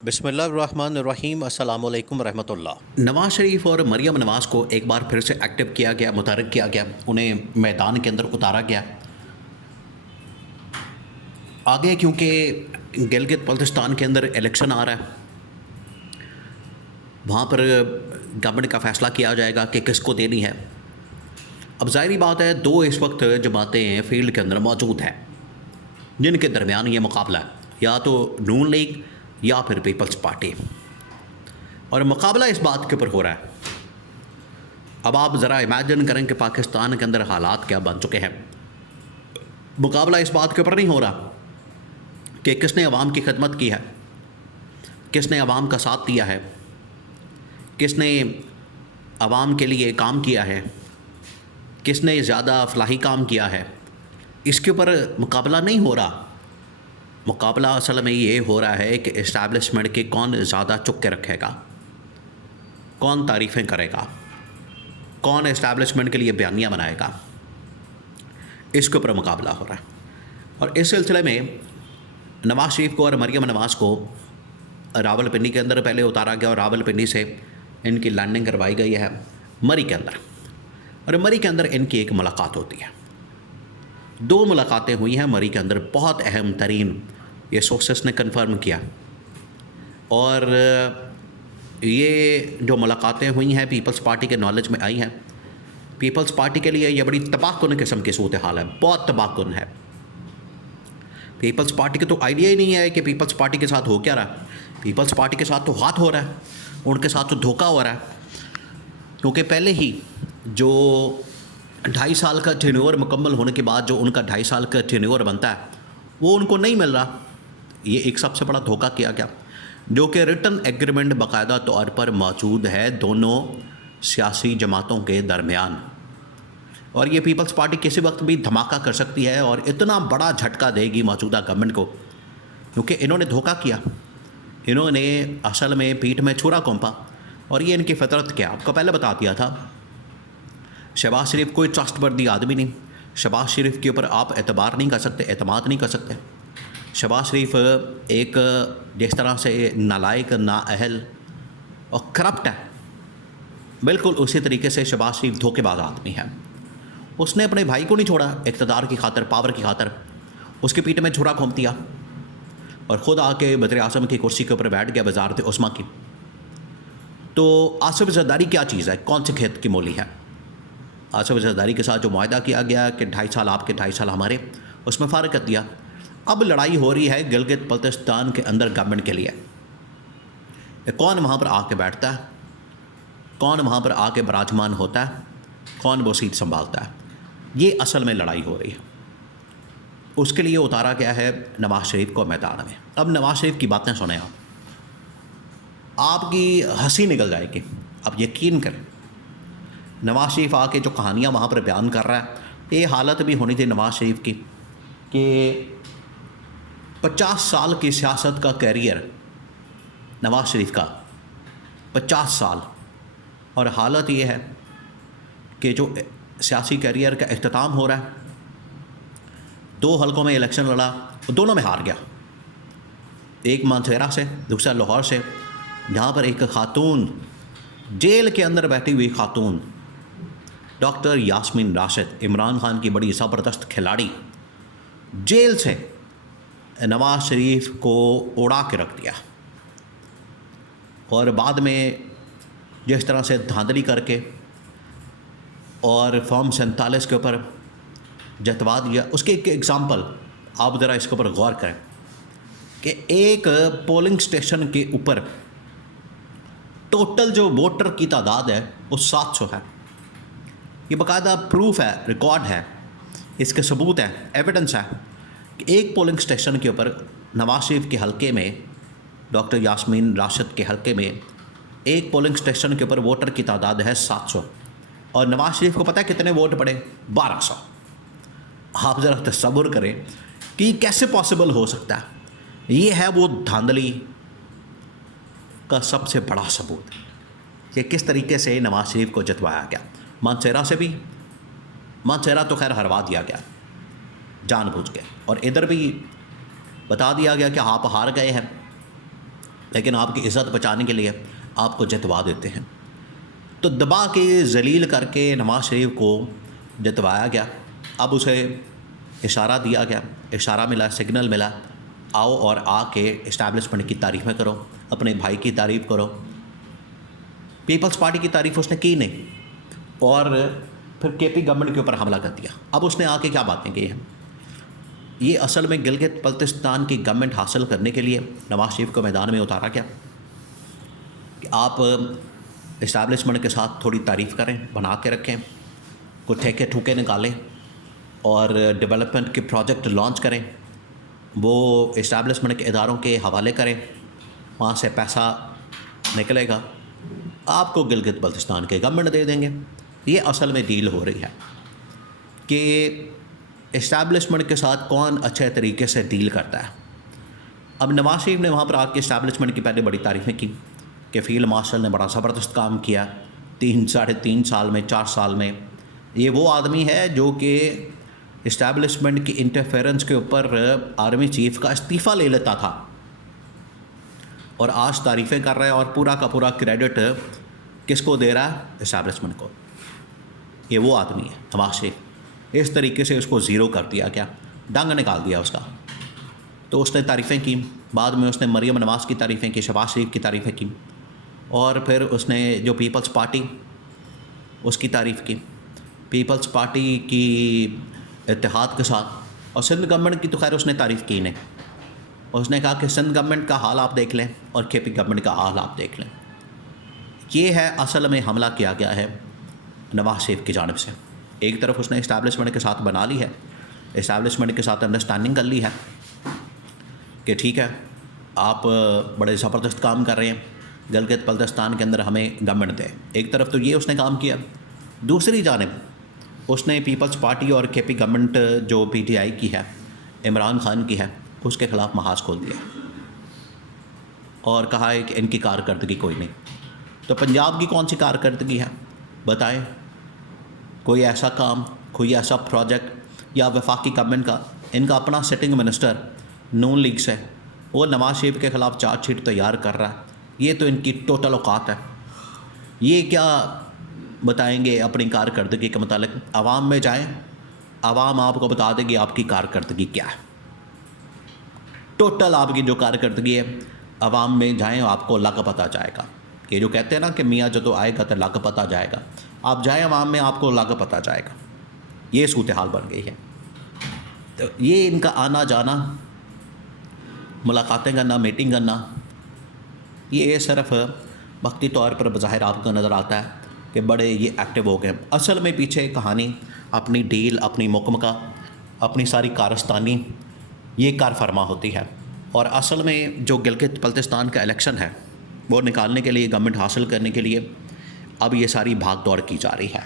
बिस्मिल्लाहिर्रहमानिर्रहीम अस्सलामुअलैकुम रहमतुल्लाह। नवाज़ शरीफ और मरीम नवाज़ को एक बार फिर से एक्टिव किया गया, मुतहर्रिक किया गया, उन्हें मैदान के अंदर उतारा गया। आगे क्योंकि गिलगित बल्तिस्तान के अंदर इलेक्शन आ रहा है, वहाँ पर गवर्नमेंट का फ़ैसला किया जाएगा कि किसको देनी है। अब ज़ाहिरी बात है, दो इस वक्त जमातें फील्ड के अंदर मौजूद हैं जिनके दरमियान ये मुकाबला है, या तो नून लीग या फिर पीपल्स पार्टी। और मुकाबला इस बात के ऊपर हो रहा है, अब आप ज़रा इमेजिन करें कि पाकिस्तान के अंदर हालात क्या बन चुके हैं। मुकाबला इस बात के ऊपर नहीं हो रहा कि किसने अवाम की खिदमत की है, किसने अवाम का साथ दिया है, किसने अवाम के लिए काम किया है, किसने ज़्यादा फलाही काम किया है। इसके ऊपर मुकाबला नहीं हो रहा। मुकाबला असल में ये हो रहा है कि इस्टेब्लिशमेंट के कौन ज़्यादा चुप के रखेगा, कौन तारीफ़ें करेगा, कौन इस्टेब्लिशमेंट के लिए बयानियाँ बनाएगा। इसके ऊपर मुकाबला हो रहा है। और इस सिलसिले में नवाज़ शरीफ को और मरीम नवाज़ को रावलपिंडी के अंदर पहले उतारा गया और रावलपिंडी से इनकी लैंडिंग करवाई गई है मरी के अंदर। और मरी के अंदर इनकी एक मुलाकात होती है। दो मुलाकातें हुई हैं मरी के अंदर, बहुत अहम तरीन, ये सोर्सेस ने कन्फर्म किया। और ये जो मुलाकातें हुई हैं पीपल्स पार्टी के नॉलेज में आई हैं। पीपल्स पार्टी के लिए ये बड़ी तबाहकुन किस्म की सूरत हाल है, बहुत तबाहकुन है। पीपल्स पार्टी के तो आइडिया ही नहीं है कि पीपल्स पार्टी के साथ हो क्या रहा है। पीपल्स पार्टी के साथ तो हाथ हो रहा है, उनके साथ तो धोखा हो रहा है। क्योंकि पहले ही जो 2.5 साल का टेन्योर मुकम्मल होने के बाद जो उनका 2.5 साल का टेन्योर बनता है वो उनको नहीं मिल रहा। ये एक सबसे बड़ा धोखा किया गया, जो कि रिटन एग्रीमेंट बाकायदा तौर पर मौजूद है दोनों सियासी जमातों के दरमियान। और ये पीपल्स पार्टी किसी वक्त भी धमाका कर सकती है और इतना बड़ा झटका देगी मौजूदा गवर्नमेंट को, क्योंकि इन्होंने धोखा किया। इन्होंने असल में पीठ में छुरा घोंपा। और ये इनकी फितरत क्या, आपको पहले बता दिया था। शहबाज शरीफ कोई ट्रस्टवर्दी आदमी नहीं। शहबाज शरीफ के ऊपर आप एतबार नहीं कर सकते, एतमाद नहीं कर सकते। शहबाज शरीफ एक जिस तरह से नालायक, नाअहल और करप्ट है, बिल्कुल उसी तरीके से शहबाज शरीफ धोखेबाज आदमी है। उसने अपने भाई को नहीं छोड़ा इक़्तिदार की खातर, पावर की खातर। उसके पीठ में छुरा घोंप दिया और ख़ुद आके वज़ीर आज़म की कुर्सी के ऊपर बैठ गया वज़ारत उस्मा की। तो आसिफ ज़रदारी क्या चीज़ है, कौन से खेत की मोली है। आसिफ ज़रदारी के साथ जो मुआहदा किया गया कि 2.5 साल आपके 2.5 साल हमारे, उसमें फ़र्क कर दिया। अब लड़ाई हो रही है गिलगित बल्तिस्तान के अंदर गवर्नमेंट के लिए। कौन वहाँ पर आके बैठता है, कौन वहाँ पर आके बराजमान होता है, कौन वो सीट संभालता है, ये असल में लड़ाई हो रही है। उसके लिए उतारा गया है नवाज़ शरीफ को मैदान में। अब नवाज़ शरीफ की बातें सुने आप, आपकी हंसी निकल जाएगी। आप यकीन करें, नवाज़ शरीफ आके जो कहानियाँ वहाँ पर बयान कर रहा है, ये हालत भी होनी थी नवाज़ शरीफ की कि 50 साल की सियासत का कैरियर नवाज़ शरीफ का, 50 साल। और हालत ये है कि जो सियासी कैरियर का इख्तिताम हो रहा है, 2 हलकों में इलेक्शन लड़ा, दोनों में हार गया। एक मानसेरा से, दूसरा लाहौर से, जहाँ पर एक खातून, जेल के अंदर बैठी हुई खातून, डॉक्टर यास्मीन राशिद, इमरान खान की बड़ी ज़बरदस्त खिलाड़ी, जेल से नवाज़ शरीफ को उड़ा के रख दिया। और बाद में जिस तरह से धांधली करके और फॉर्म 47 के ऊपर जतवा दिया, उसके एक एग्ज़ाम्पल आप ज़रा इसके ऊपर गौर करें कि एक पोलिंग स्टेशन के ऊपर टोटल जो वोटर की तादाद है वो 700 है। ये बाकायदा प्रूफ है, रिकॉर्ड है, इसके सबूत हैं, एविडेंस है कि एक पोलिंग स्टेशन के ऊपर नवाज़ शरीफ के हलके में, डॉक्टर यास्मीन राशिद के हलके में, एक पोलिंग स्टेशन के ऊपर वोटर की तादाद है 700। और नवाज़ शरीफ को पता है कितने वोट पड़े? 1200। आप ज़रा तसव्वुर करें कि कैसे पॉसिबल हो सकता है। ये है वो धांधली का सबसे बड़ा सबूत कि किस तरीके से नवाज़ शरीफ को जतवाया गया। मानसेरा से भी, मानसेरा तो खैर हरवा दिया गया जानबूझ के, और इधर भी बता दिया गया कि आप हार गए हैं। लेकिन आपकी इज़्ज़त बचाने के लिए आपको जितवा देते हैं। तो दबा के जलील करके नवाज़ शरीफ को जितवाया गया। अब उसे इशारा दिया गया, इशारा मिला, सिग्नल मिला, आओ और आके इस्टेब्लिशमेंट की तारीफ़ें करो, अपने भाई की तारीफ़ करो। पीपल्स पार्टी की तारीफ़ उसने की नहीं और फिर केपी गवर्नमेंट के ऊपर हमला कर दिया। अब उसने आके क्या बातें की हैं, ये असल में गिलगित बल्तिस्तान की गवर्नमेंट हासिल करने के लिए नवाज़ शरीफ को मैदान में उतारा गया कि आप इस्टेब्लिशमेंट के साथ थोड़ी तारीफ़ करें, बना के रखें, कुछ ठेके ठुके निकालें और डेवलपमेंट के प्रोजेक्ट लॉन्च करें, वो इस्टेब्लिशमेंट के इदारों के हवाले करें, वहाँ से पैसा निकलेगा, आपको गिलगित बल्तिस्तान के गवर्नमेंट दे देंगे। ये असल में डील हो रही है कि इस्टेब्लिशमेंट के साथ कौन अच्छे तरीके से डील करता है। अब नवाज़ शरीफ ने वहाँ पर आके इस्टेब्लिशमेंट की पहले बड़ी तारीफ़ें की कि फ़ील्ड मार्शल ने बड़ा ज़बरदस्त काम किया 3-3.5 साल में, 4 साल में। ये वो आदमी है जो कि इस्टेब्लिशमेंट की इंटरफेरेंस के ऊपर आर्मी चीफ़ का इस्तीफ़ा ले लेता था और आज तारीफ़ें कर रहा है और पूरा का पूरा क्रेडिट किसको दे रहा है, इस्टेब्लिशमेंट को। ये वो आदमी है नवाज़ शरीफ। इस तरीके से उसको ज़ीरो कर दिया गया, डंग निकाल दिया उसका। तो उसने तारीफ़ें की, बाद में उसने मरियम नवाज़ की तारीफ़ें की, शहबाज शरीफ की तारीफ़ें की और फिर उसने जो पीपल्स पार्टी उसकी तारीफ़ की, पीपल्स पार्टी की इत्तेहाद के साथ। और सिंध गवर्नमेंट की तो खैर उसने तारीफ़ की नहीं। उसने कहा कि सिंध गवर्नमेंट का हाल आप देख लें और केपी गवर्नमेंट का हाल आप देख लें। ये है असल में हमला किया गया है नवाज़ शरीफ की जानिब से। एक तरफ उसने इस्टेब्लिशमेंट के साथ बना ली है, इस्टेब्लिशमेंट के साथ अंडरस्टैंडिंग कर ली है कि ठीक है आप बड़े ज़बरदस्त काम कर रहे हैं, गिलगित बल्तिस्तान के अंदर हमें गवर्नमेंट दे। एक तरफ तो ये उसने काम किया, दूसरी जानिब उसने पीपल्स पार्टी और केपी गवर्नमेंट जो पीटीआई की है, इमरान खान की है, उसके ख़िलाफ़ महाज खोल दिया और कहा है कि इनकी कारकर्दगी कोई नहीं। तो पंजाब की कौन सी कारकर्दगी है बताएं? कोई ऐसा काम, कोई ऐसा प्रोजेक्ट या वफाकी गवर्नमेंट का, इनका अपना सिटिंग मिनिस्टर नून लीग से वो नवाज़ शरीफ के ख़िलाफ़ चार्जशीट तैयार कर रहा है। ये तो इनकी टोटल औकात है। ये क्या बताएंगे अपनी कारकर्दगी के मतलब? आवाम में जाएं, आवाम आपको बता देगी आपकी कारकर्दगी क्या है। टोटल आपकी जो कारकर्दगी है, आवाम में जाएं आपको लग पता जाएगा। ये जो कहते हैं ना कि मियाँ जो तो आएगा तो लग पता जाएगा, आप जाएं आवाम में आपको लग पता जाएगा। ये सूरत हाल बन गई है। तो ये इनका आना जाना, मुलाकातें करना, मीटिंग करना, ये सिर्फ वक्ती तौर पर बज़ाहिर आपको नज़र आता है कि बड़े ये एक्टिव हो गए। असल में पीछे कहानी अपनी डील, अपनी मुकमका, अपनी सारी कारस्तानी ये कार फरमा होती है। और असल में जो गिलगित बल्तिस्तान का इलेक्शन है वो निकालने के लिए, गवर्नमेंट हासिल करने के लिए अब ये सारी भाग दौड़ की जा रही है।